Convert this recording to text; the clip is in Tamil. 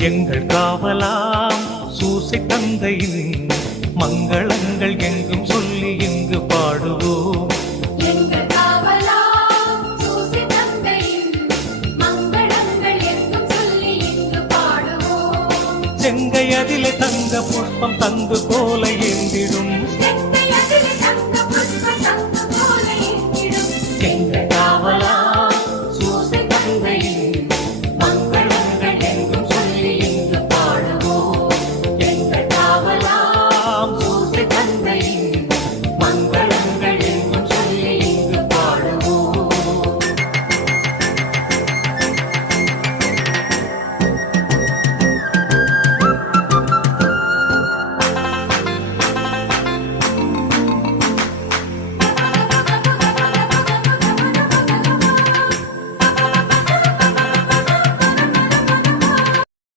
எங்கள் காவலாம் சூசை தந்தையின் மங்களங்கள் எங்கும் சொல்லி இங்கு பாடுவோம். எங்கள் காவலாம் சூசை தந்தையின் மங்களங்கள் எங்கும் சொல்லி இங்கு பாடுவோம். செங்கையதிலே தங்க புஷ்பம் தந்து போல ஏந்திடும் செங்கையதிலே தங்க